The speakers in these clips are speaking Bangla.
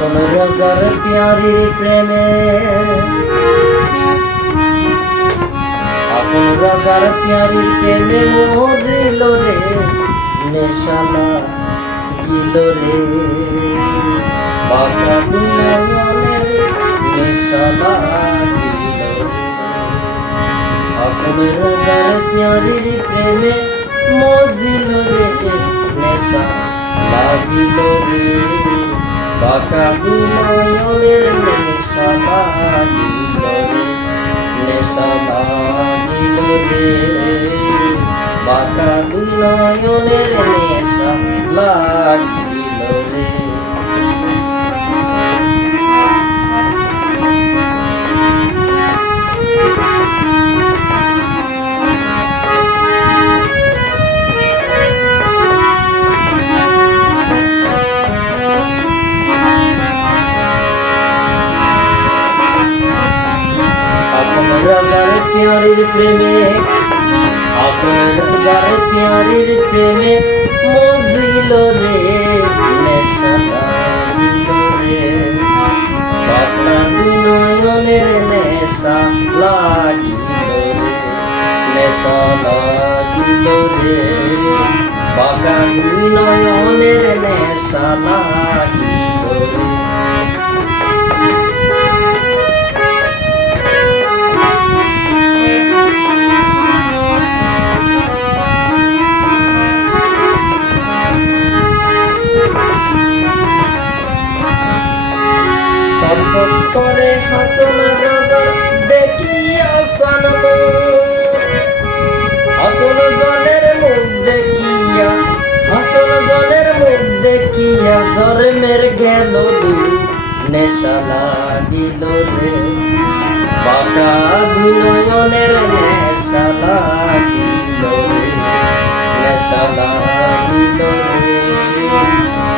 হাসন রাজার প্যারির প্রেমে হাসন রাজার প্যারির প্রেমে মজিল রে নেশালা গিল রে বাঁকা দুনয়নের নেশালা গিল রে হাসন রাজার প্যারির প্রেমে মজিল রে নেশা লাগিল রে বাঁকা দুনয়নের নেশা লাগিল রে নেশা লাগিল রে বাঁকা দুনয়নের নেশা লাগিল রে রাজার প্যারির প্রেমে হাসন রাজার প্যারির প্রেমে মজিল রে নেশা লাগিল রে বাঁকা দুনয়নের নেশা লাগিল রে নেশা লাগিল রে বাঁকা দুনয়নের নেশা লাগিল রে করে হাসন রাজার দেখিয়া সানম হাসন জনের মুখ দেখিয়া হাসন জনের মুখ দেখিয়া জন্মের গেল নেশা লাগিল রে বাঁকা দুনয়নের নেশা লাগিল রে নেশা লাগিল রে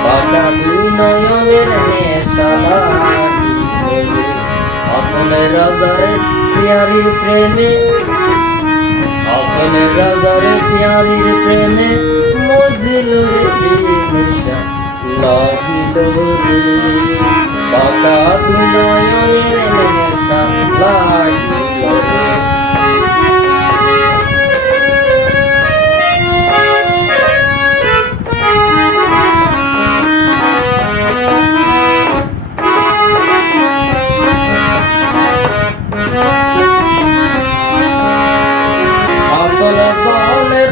বাঁকা দুনয়নের নেশা লাগিল রে হাসন রাজার প্যারির প্রেমে হাসন রাজার প্যারির প্রেমে মজিল রে নেশা লাগিল রে বাঁকা দুনয়নের নেশা লাগিল রে হাসন জনের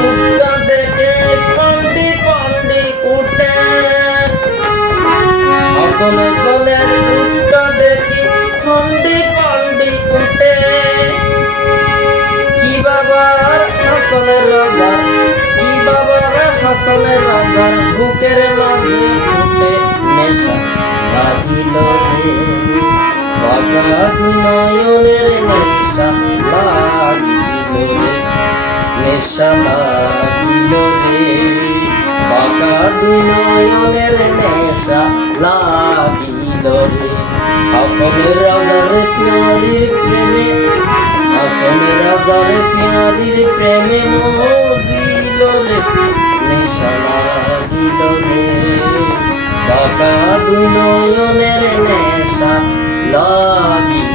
মুখটা দেখে পান্ডি পান্ডি উঠে হাসন জনের মুখটা দেখি পান্ডি পান্ডি উঠে কি বাবার হাসনের রাজার কি বাবার হাসনের রাজার বুকের মাঝে ফুটে নেশা লাগিল রে বাঁকা দুনয়নের নেশা লাগিল রে নেশা লাগিল রে বাঁকা দুনয়নের নেশা লাগিল রে হাসন রাজার প্যারির প্রেমে হাসন রাজার প্যারির প্রেমে মজিল রে নেশা লাগিল রে বাঁকা দুনয়নের নেশা লাগিল